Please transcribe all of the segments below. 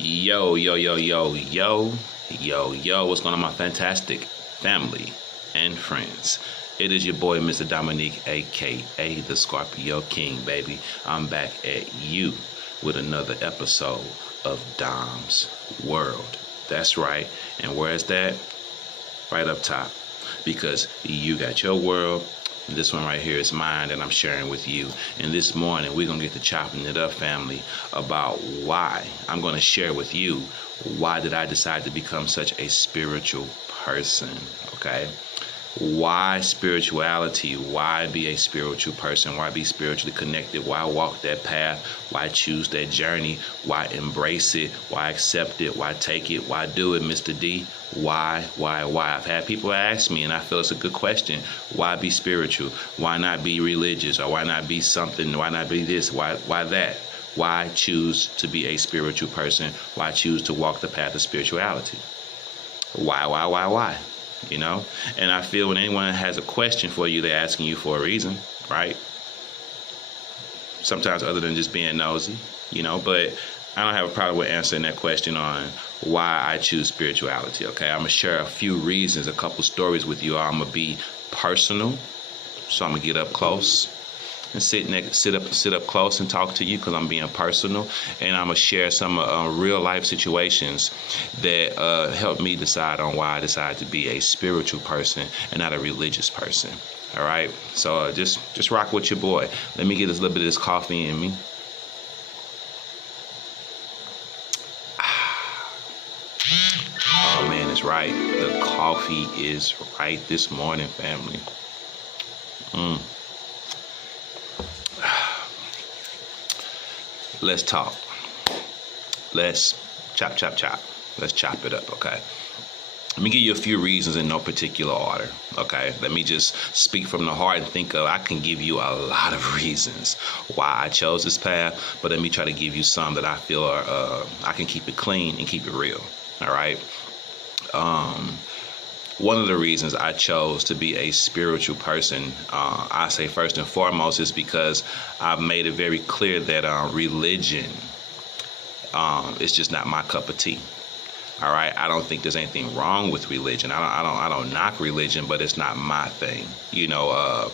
Yo, yo, yo, yo, yo, yo, what's going on, my fantastic family and friends? It is your boy, Mr. Dominique, aka the Scorpio King, baby. I'm back at you with another episode of Dom's World. That's right. And where's that? Right up top. Because you got your world. This one right here is mine that I'm sharing with you. And this morning, we're going to get to chopping it up, family, about why. I'm going to share with you why did I decide to become such a spiritual person, okay? Why spirituality? Why be a spiritual person? Why be spiritually connected? Why walk that path? Why choose that journey? Why embrace it? Why accept it? Why take it? Why do it, Mr. D? Why? I've had people ask me, and I feel it's a good question. Why be spiritual? Why not be religious? Or why not be something? Why not be this? Why that? Why choose to be a spiritual person? Why choose to walk the path of spirituality? Why? You know? And I feel when anyone has a question for you, they're asking you for a reason, right? Sometimes other than just being nosy, you know, but I don't have a problem with answering that question on why I choose spirituality, okay? I'm going to share a few reasons, a couple stories with you. I'm going to be personal, so I'm going to get up close and sit up close and talk to you because I'm being personal, and I'm gonna share some real life situations that helped me decide on why I decided to be a spiritual person and not a religious person. All right, so just rock with your boy. Let me get this little bit of this coffee in me. Oh man, it's right. The coffee is right this morning, family. Let's talk. Let's chop. Let's chop it up, okay? Let me give you a few reasons in no particular order, okay? Let me just speak from the heart and think of, I can give you a lot of reasons why I chose this path, but let me try to give you some that I feel are, I can keep it clean and keep it real, all right? One of the reasons I chose to be a spiritual person, I say first and foremost, is because I've made it very clear that religion is just not my cup of tea. All right, I don't think there's anything wrong with religion. I don't knock religion, but it's not my thing. You know,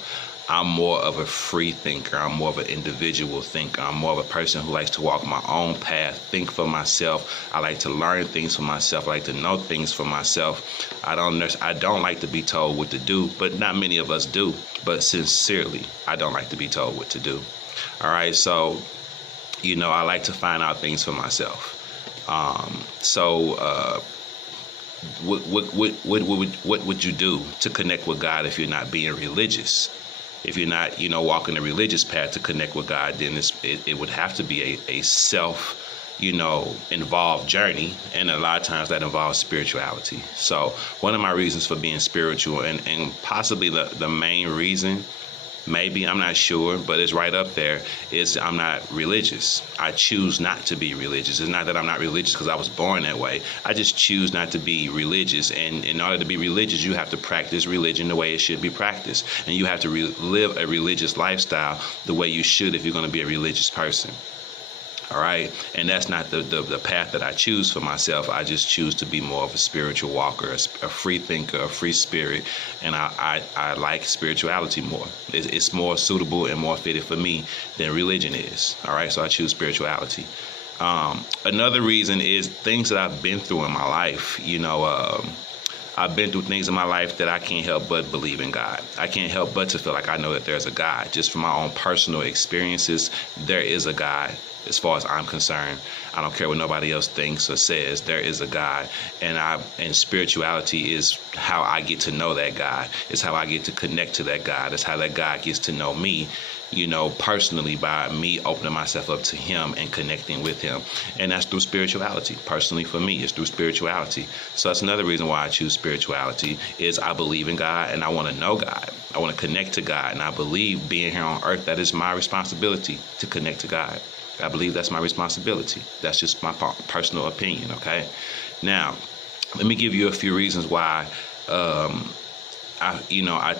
I'm more of a free thinker. I'm more of an individual thinker. I'm more of a person who likes to walk my own path, think for myself. I like to learn things for myself. I like to know things for myself. I don't like to be told what to do, but not many of us do. But sincerely, I don't like to be told what to do. All right, so, you know, I like to find out things for myself. What would you do to connect with God if you're not being religious? If you're not, you know, walking a religious path to connect with God, then it would have to be a self, you know, involved journey. And a lot of times that involves spirituality. So one of my reasons for being spiritual and possibly the main reason, maybe, I'm not sure, but it's right up there, is I'm not religious. I choose not to be religious. It's not that I'm not religious because I was born that way. I just choose not to be religious. And in order to be religious, you have to practice religion the way it should be practiced. And you have to live a religious lifestyle the way you should if you're going to be a religious person. All right. And that's not the path that I choose for myself. I just choose to be more of a spiritual walker, a free thinker, a free spirit. And I like spirituality more. It's more suitable and more fitted for me than religion is. All right. So I choose spirituality. Another reason is things that I've been through in my life. You know, I've been through things in my life that I can't help but believe in God. I can't help but to feel like I know that there's a God. Just from my own personal experiences, there is a God. As far as I'm concerned, I don't care what nobody else thinks or says. There is a God, and spirituality is how I get to know that God. It's how I get to connect to that God. It's how that God gets to know me, you know, personally, by me opening myself up to Him and connecting with Him. And that's through spirituality. Personally, for me, it's through spirituality. So that's another reason why I choose spirituality, is I believe in God and I want to know God. I want to connect to God, and I believe being here on earth, that is my responsibility to connect to God. I believe that's my responsibility. That's just my personal opinion, okay? Now, let me give you a few reasons why I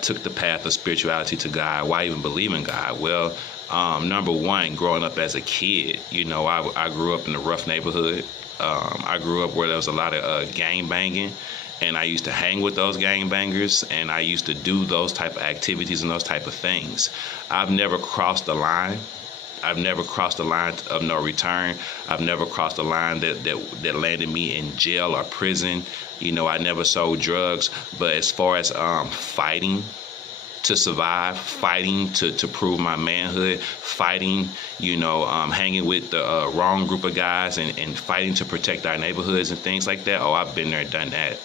took the path of spirituality to God. Why even believe in God? Well, number one, growing up as a kid, I grew up in a rough neighborhood. I grew up where there was a lot of gang banging, and I used to hang with those gang bangers, and I used to do those type of activities and those type of things. I've never crossed the line. I've never crossed the line of no return. I've never crossed the line that landed me in jail or prison. You know, I never sold drugs. But as far as fighting to survive, fighting to prove my manhood, fighting, hanging with the wrong group of guys and fighting to protect our neighborhoods and things like that. Oh, I've been there and done that.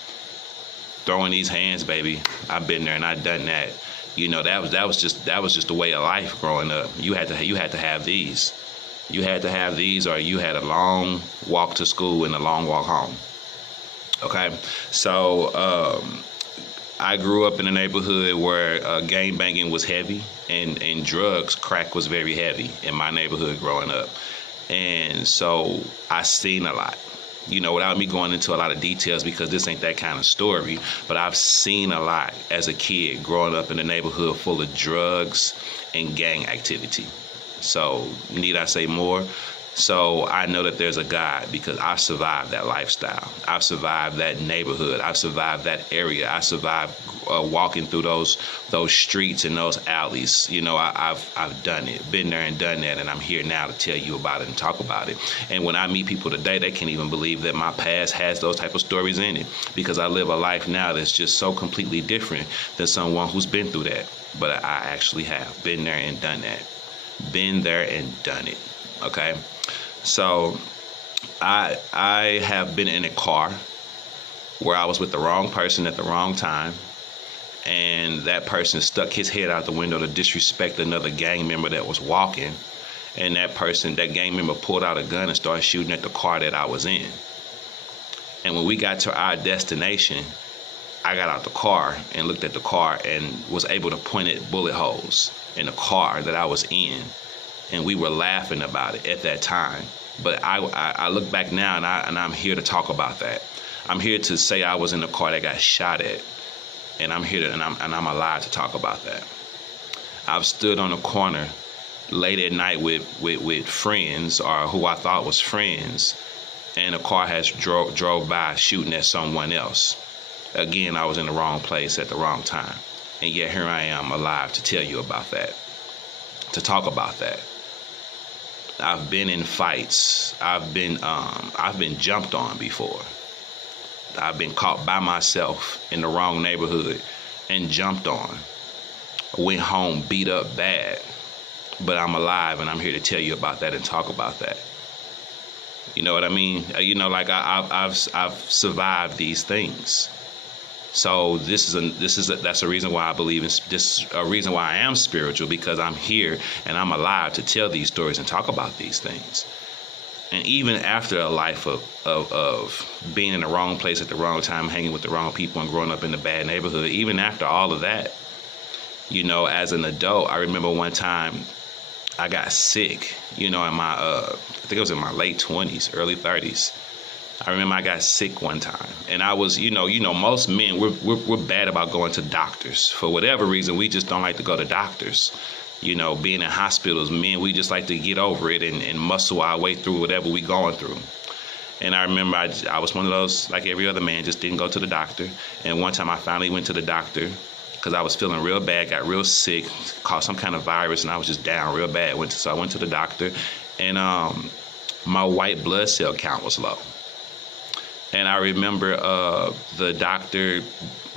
Throwing these hands, baby. I've been there and I've done that. You know, that was just the way of life growing up. You had to have these. You had to have these, or you had a long walk to school and a long walk home. Okay, so I grew up in a neighborhood where gang banging was heavy, and drugs, crack was very heavy in my neighborhood growing up, and so I seen a lot. You know, without me going into a lot of details because this ain't that kind of story, but I've seen a lot as a kid growing up in a neighborhood full of drugs and gang activity. So, need I say more? So I know that there's a God because I've survived that lifestyle. I've survived that neighborhood. I've survived that area. I survived walking through those streets and those alleys. You know, I've done it, been there and done that, and I'm here now to tell you about it and talk about it. And when I meet people today, they can't even believe that my past has those type of stories in it because I live a life now that's just so completely different than someone who's been through that. But I actually have been there and done that. Been there and done it. Okay. So I have been in a car where I was with the wrong person at the wrong time, and that person stuck his head out the window to disrespect another gang member that was walking, and that gang member pulled out a gun and started shooting at the car that I was in. And when we got to our destination, I got out the car and looked at the car and was able to point at bullet holes in the car that I was in. And we were laughing about it at that time. But I look back now and I'm here to talk about that. I'm here to say I was in the car that got shot at. And I'm here and I'm alive to talk about that. I've stood on a corner late at night with friends or who I thought was friends, and a car has drove by shooting at someone else. Again, I was in the wrong place at the wrong time. And yet here I am alive to tell you about that, to talk about that. I've been in fights. I've been jumped on before. I've been caught by myself in the wrong neighborhood and jumped on. Went home beat up bad, but I'm alive and I'm here to tell you about that and talk about that. You know what I mean? You know, like I've survived these things. So that's a reason why I believe in this. A reason why I am spiritual, because I'm here and I'm alive to tell these stories and talk about these things. And even after a life of being in the wrong place at the wrong time, hanging with the wrong people, and growing up in a bad neighborhood, even after all of that, you know, as an adult, I remember one time I got sick. You know, in my I think it was in my late 20s, early 30s. I remember I got sick one time, and I was, you know, most men, we're bad about going to doctors. For whatever reason, we just don't like to go to doctors. You know, being in hospitals, men, we just like to get over it and muscle our way through whatever we going through. And I remember I was one of those, like every other man, just didn't go to the doctor. And one time I finally went to the doctor because I was feeling real bad, got real sick, caught some kind of virus, and I was just down real bad. So I went to the doctor, and my white blood cell count was low. And I remember the doctor,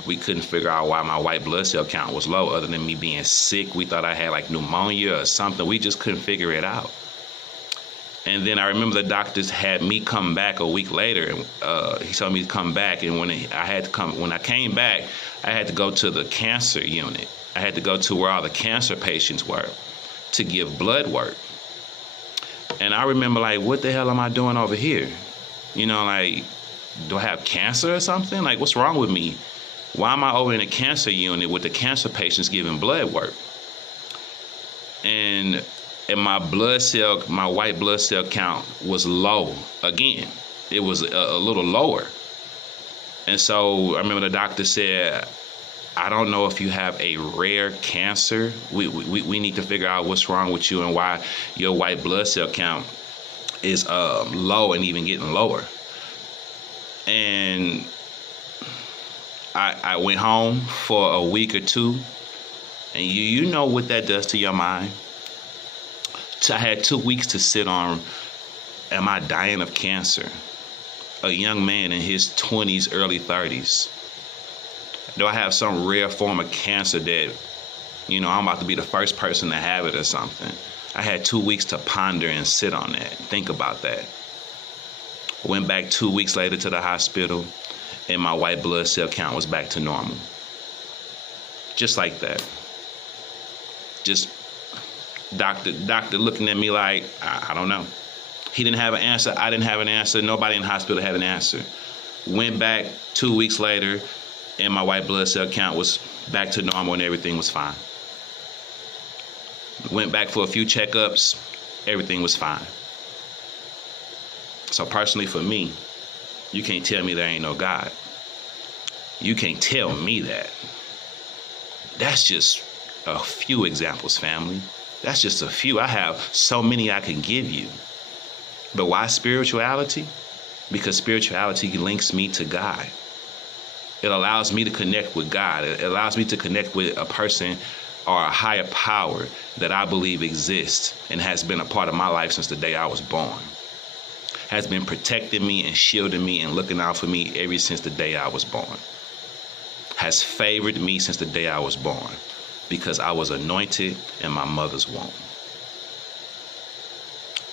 we couldn't figure out why my white blood cell count was low other than me being sick. We thought I had like pneumonia or something. We just couldn't figure it out. And then I remember the doctors had me come back a week later. And he told me to come back. And when I came back, I had to go to the cancer unit. I had to go to where all the cancer patients were to give blood work. And I remember, like, what the hell am I doing over here? You know, like, do I have cancer or something? Like, what's wrong with me? Why am I over in the cancer unit with the cancer patients giving blood work? And my white blood cell count was low again. It was a little lower. And so I remember the doctor said, I don't know if you have a rare cancer. We need to figure out what's wrong with you and why your white blood cell count is low and even getting lower. And I went home for a week or two, and you know what that does to your mind. So I had 2 weeks to sit on, am I dying of cancer? A young man in his 20s, early 30s. Do I have some rare form of cancer that, I'm about to be the first person to have it or something? I had 2 weeks to ponder and sit on that, think about that. Went back 2 weeks later to the hospital, and my white blood cell count was back to normal. Just like that. Just doctor looking at me like, I don't know. He didn't have an answer. I didn't have an answer. Nobody in the hospital had an answer. Went back 2 weeks later, and my white blood cell count was back to normal and everything was fine. Went back for a few checkups. Everything was fine. So personally for me, you can't tell me there ain't no God. You can't tell me that. That's just a few examples, family. That's just a few. I have so many I can give you. But why spirituality? Because spirituality links me to God. It allows me to connect with God. It allows me to connect with a person or a higher power that I believe exists and has been a part of my life since the day I was born. Has been protecting me and shielding me and looking out for me ever since the day I was born. Has favored me since the day I was born because I was anointed in my mother's womb.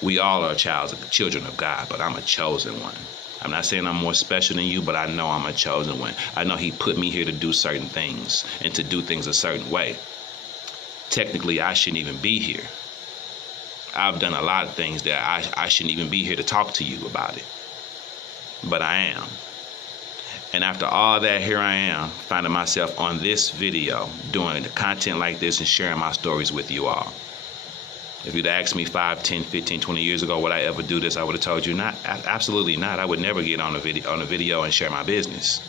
We all are children of God, but I'm a chosen one. I'm not saying I'm more special than you, but I know I'm a chosen one. I know he put me here to do certain things and to do things a certain way. Technically, I shouldn't even be here. I've done a lot of things that I shouldn't even be here to talk to you about it. But I am. And after all that, here I am, finding myself on this video, doing content like this and sharing my stories with you all. If you'd asked me 5, 10, 15, 20 years ago, would I ever do this? I would have told you not. Absolutely not. I would never get on a video and share my business.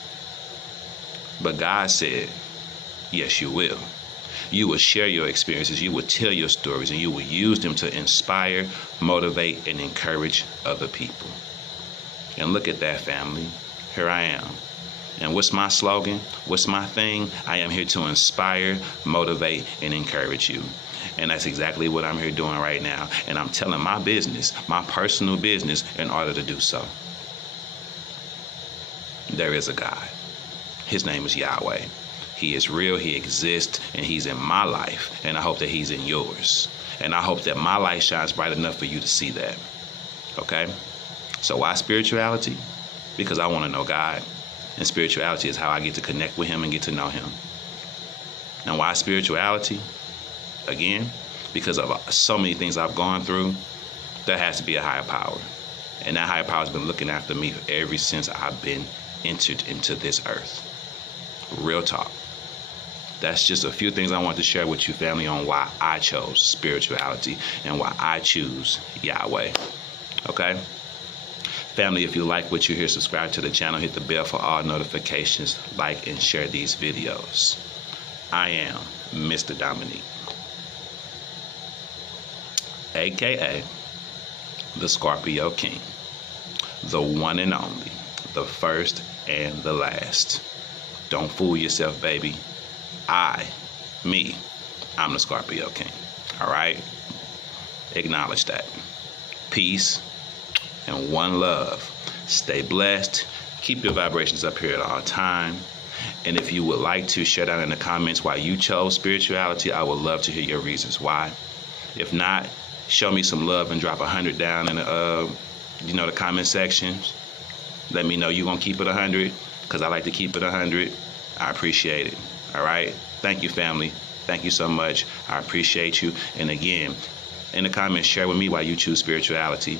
But God said, yes, you will. You will share your experiences. You will tell your stories, and you will use them to inspire, motivate, and encourage other people. And look at that, family. Here I am. And what's my slogan? What's my thing? I am here to inspire, motivate, and encourage you. And that's exactly what I'm here doing right now. And I'm telling my business, my personal business, in order to do so. There is a God. His name is Yahweh. He is real, he exists, and he's in my life. And I hope that he's in yours. And I hope that my light shines bright enough for you to see that. Okay? So why spirituality? Because I want to know God. And spirituality is how I get to connect with him and get to know him. And why spirituality? Again, because of so many things I've gone through, there has to be a higher power. And that higher power has been looking after me ever since I've been entered into this earth. Real talk. That's just a few things I want to share with you, family, on why I chose spirituality and why I choose Yahweh. Okay? Family, if you like what you hear, subscribe to the channel, hit the bell for all notifications, like and share these videos. I am Mr. Dominique, aka the Scorpio King, the one and only, the first and the last. Don't fool yourself, baby. I'm the Scorpio King. All right? Acknowledge that. Peace and one love. Stay blessed. Keep your vibrations up here at all time. And if you would like to share down in the comments why you chose spirituality, I would love to hear your reasons why. If not, show me some love and drop 100 down in the comment section. Let me know you're going to keep it 100, because I like to keep it 100. I appreciate it. All right? Thank you, family. Thank you so much. I appreciate you. And again, in the comments, share with me why you choose spirituality.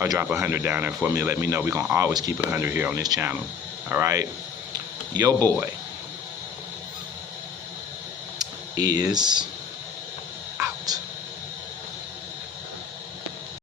Or drop 100 down there for me to let me know. We're going to always keep it 100 here on this channel. All right? Your boy is